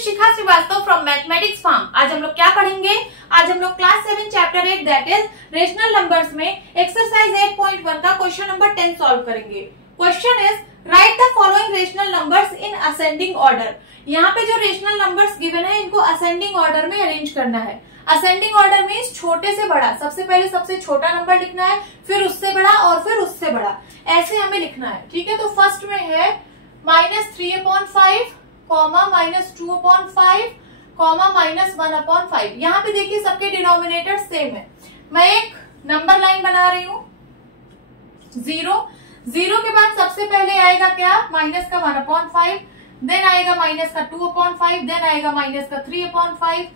Shikha Srivastava from mathematics farm. आज हम लोग क्या पढ़ेंगे? आज हम लोग class 7 chapter 8 that is rational numbers में एक्सरसाइज 8.1 का क्वेश्चन नंबर 10 सॉल्व करेंगे। Question is write the following rational numbers in ascending order. यहाँ पे जो रेशनल नंबर्स गिवन है इनको असेंडिंग ऑर्डर में अरेंज करना है। असेंडिंग ऑर्डर मीन्स छोटे से बड़ा, सबसे पहले सबसे छोटा नंबर लिखना है, फिर उससे बड़ा और फिर उससे बड़ा, ऐसे हमें लिखना है। ठीक है, तो फर्स्ट में है -3/5, -2/5, -1/5। यहाँ पे देखिए सबके डिनोमिनेटर सेम है। मैं एक नंबर लाइन बना रही हूँ, 0 के बाद सबसे पहले आएगा क्या? -1/5, देन आएगा -2/5, देन आएगा -3/5,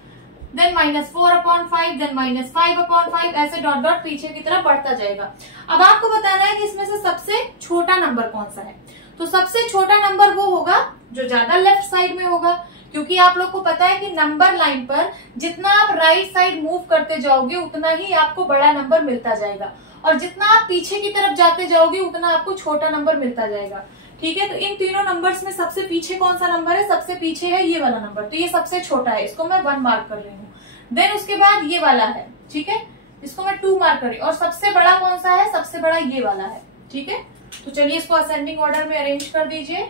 देन -4/5, देन -5/5, ऐसे डॉट डॉट पीछे की तरफ बढ़ता जाएगा। अब आपको बताना है कि इसमें से सबसे छोटा नंबर कौन सा है। तो सबसे छोटा नंबर वो होगा जो ज्यादा लेफ्ट साइड में होगा, क्योंकि आप लोग को पता है कि नंबर लाइन पर जितना आप राइट साइड मूव करते जाओगे उतना ही आपको बड़ा नंबर मिलता जाएगा, और जितना आप पीछे की तरफ जाते जाओगे उतना आपको छोटा नंबर मिलता जाएगा। ठीक है, तो इन तीनों नंबर्स में सबसे पीछे कौन सा नंबर है? सबसे पीछे है ये वाला नंबर, तो ये सबसे छोटा है, इसको मैं 1 मार्क कर रही हूँ। देन उसके बाद ये वाला है, ठीक है, इसको मैं 2 मार्क कर रही हूँ। और सबसे बड़ा कौन सा है? सबसे बड़ा ये वाला है। ठीक है, तो चलिए इसको असेंडिंग ऑर्डर में अरेंज कर दीजिए।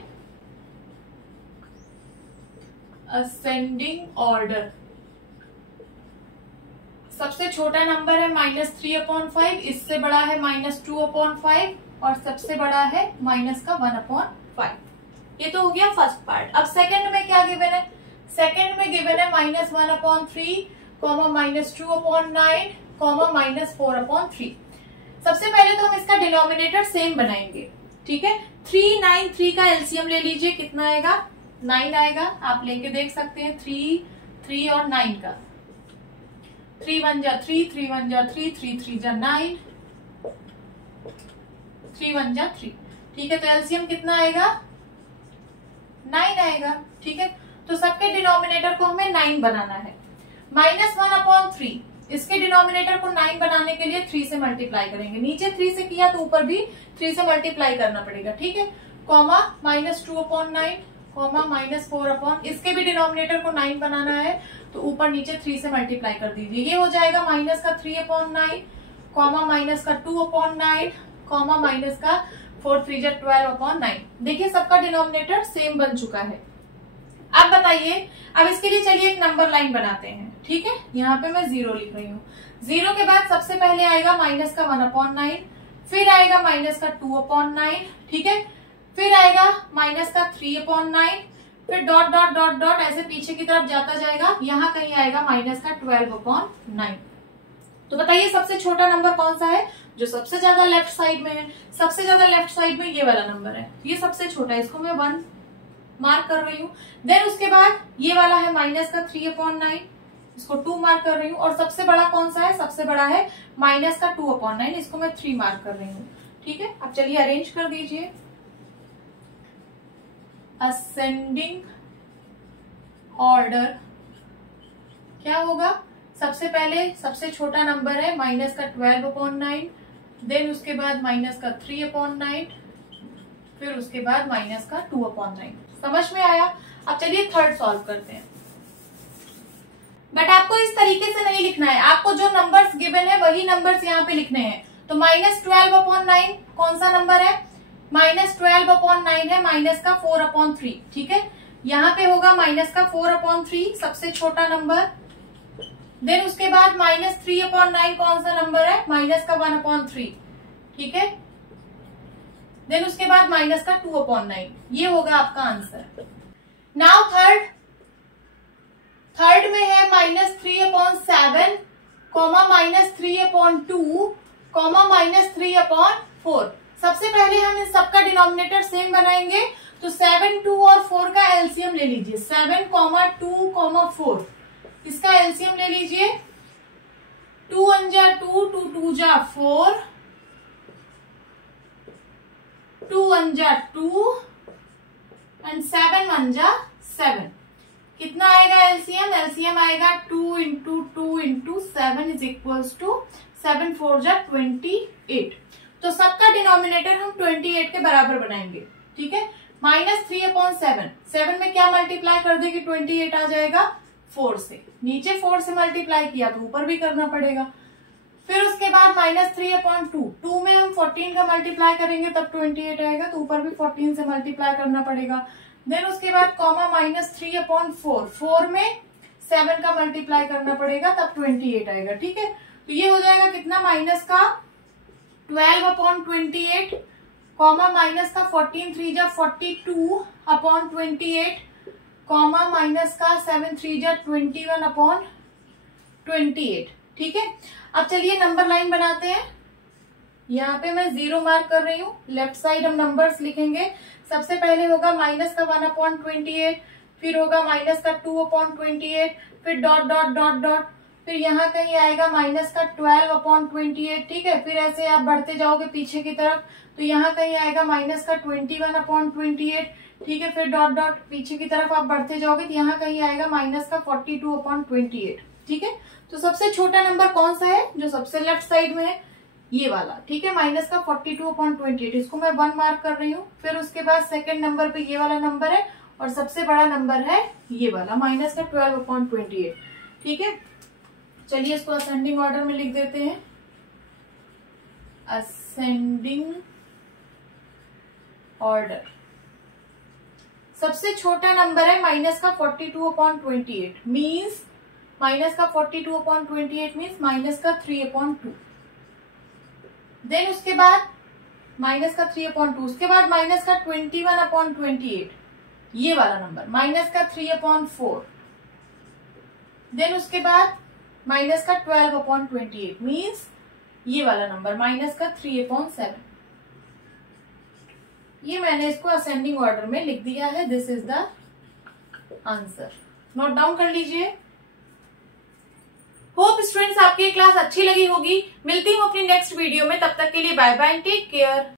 असेंडिंग ऑर्डर, सबसे छोटा नंबर है -3/5, इससे बड़ा है -2/5 और सबसे बड़ा है -1/5। ये तो हो गया फर्स्ट पार्ट। अब सेकंड में क्या गिवन है? सेकंड में गिवन है -1/3, -2/9, -4/3। सबसे पहले तो हम इसका डिनोमिनेटर सेम बनाएंगे। ठीक है, 3, 9, 3 का एलसीएम ले लीजिए, कितना आएगा? 9 आएगा। आप लेके देख सकते हैं 3 और 9 का। 3 1 जा 3, 3 1 जा 3, 3 3 जा 9, 3 1 जा 3। ठीक है, तो एलसीएम कितना आएगा? 9 आएगा। ठीक है, तो सबके डिनोमिनेटर को हमें 9 बनाना है। -1/3, इसके डिनोमिनेटर को 9 बनाने के लिए 3 से मल्टीप्लाई करेंगे। नीचे 3 से किया तो ऊपर भी 3 से मल्टीप्लाई करना पड़ेगा। ठीक है, कॉमा -2/9, -4/, इसके भी डिनोमिनेटर को 9 बनाना है, तो ऊपर नीचे 3 से मल्टीप्लाई कर दीजिए। ये हो जाएगा -3/9, -2/9, -4 3 12/9। देखिए सबका डिनोमिनेटर सेम बन चुका है। अब बताइए, अब इसके लिए चलिए एक नंबर लाइन बनाते हैं। ठीक है, यहाँ पे मैं 0 लिख रही हूँ। 0 के बाद सबसे पहले आएगा -1/9, फिर आएगा -2/9, ठीक है, फिर आएगा -3/9, फिर डॉट डॉट डॉट डॉट ऐसे पीछे की तरफ जाता जाएगा, यहाँ कहीं आएगा -12/9। तो बताइए सबसे छोटा नंबर कौन सा है? जो सबसे ज्यादा लेफ्ट साइड में है। सबसे ज्यादा लेफ्ट साइड में ये वाला नंबर है, ये सबसे छोटा है, इसको मैं 1 मार्क कर रही हूँ। देन उसके बाद ये वाला है -3/9, इसको 2 मार्क कर रही हूँ। और सबसे बड़ा कौन सा है? सबसे बड़ा है -2/9, इसको मैं 3 मार्क कर रही हूँ। ठीक है, अब चलिए अरेंज कर दीजिए। असेंडिंग ऑर्डर क्या होगा? सबसे पहले सबसे छोटा नंबर है -12/9, देन उसके बाद -3/9, फिर उसके बाद -2/9। समझ में आया? अब चलिए थर्ड सॉल्व करते हैं। बट आपको इस तरीके से नहीं लिखना है, आपको जो नंबर्स गिवन है वही नंबर्स यहाँ पे लिखने हैं। तो -12/9 कौन सा नंबर है? -12/9 है -4/3। ठीक है, यहाँ पे होगा -4/3 सबसे छोटा नंबर। देन उसके बाद -3/9 कौन सा नंबर है? -1/3। ठीक है, देन उसके बाद -2/9, ये होगा आपका आंसर। नाउ थर्ड में है -3/7, -3/2, -3/4। सबसे पहले हम इन सबका डिनोमिनेटर सेम बनाएंगे, तो 7, 2 और 4 का एलसीएम ले लीजिए। 7, 2, 4, इसका एलसीएम ले लीजिए। 2 1 जा 2, 2 2 जा 4, 2 1 जा 2 एंड 7 1 जा 7। कितना आएगा एलसीएम? एलसीएम आएगा 2 into 2 into 7 is equals to 7 4 जा 28। तो सबका डिनोमिनेटर हम 28 के बराबर बनाएंगे। ठीक है, -3/7, 7 में क्या मल्टीप्लाई कर देगी, 28 आ जाएगा 4 से। नीचे 4 से मल्टीप्लाई किया तो ऊपर भी करना पड़ेगा। फिर उसके बाद -3/2, 2 में हम 14 का मल्टीप्लाई करेंगे तब 28 आएगा, तो ऊपर भी 14 से मल्टीप्लाई करना पड़ेगा। देन उसके बाद कॉमा -3/4, 4 में 7 का मल्टीप्लाई करना पड़ेगा तब 28 आएगा। ठीक है, तो ये हो जाएगा कितना, माइनस का 12/28 कॉमा माइनस का 14 3 जा 42/28 कॉमा माइनस का 7 3 जा 21/28। ठीक है, अब चलिए नंबर लाइन बनाते हैं। यहाँ पे मैं 0 मार्क कर रही हूँ, लेफ्ट साइड हम नंबर्स लिखेंगे। सबसे पहले होगा माइनस का 1/28, फिर होगा माइनस का 2/28, फिर डॉट डॉट डॉट डॉट, फिर यहाँ कहीं आएगा माइनस का 12/28। ठीक है, फिर ऐसे आप बढ़ते जाओगे पीछे की तरफ, तो यहाँ कहीं आएगा माइनस का 21/28। ठीक है, फिर डॉट डॉट पीछे की तरफ आप बढ़ते जाओगे तो यहाँ कहीं आएगा माइनस का 42/28। ठीक है, तो सबसे छोटा नंबर कौन सा है, जो सबसे लेफ्ट साइड में है, ये वाला। ठीक है, माइनस का 42/28, इसको मैं 1 मार्क कर रही हूँ। फिर उसके बाद सेकंड नंबर पे ये वाला नंबर है और सबसे बड़ा नंबर है ये वाला माइनस का 12/28। ठीक है, चलिए इसको असेंडिंग ऑर्डर में लिख देते हैं। असेंडिंग ऑर्डर, सबसे छोटा नंबर है माइनस का 42/28, मीन्स माइनस का 42/28 मीन्स माइनस का 3/2। देन उसके बाद माइनस का 3/2, उसके बाद माइनस का 21/28, ये वाला नंबर माइनस का 3/4। देन उसके बाद माइनस का 12/28 मीन्स ये वाला नंबर माइनस का 3/7। ये मैंने इसको असेंडिंग ऑर्डर में लिख दिया है। This is the answer, note down कर लीजिए। होप स्टूडेंट्स आपकी क्लास अच्छी लगी होगी। मिलती हूँ अपनी नेक्स्ट वीडियो में, तब तक के लिए बाय बाय, टेक केयर।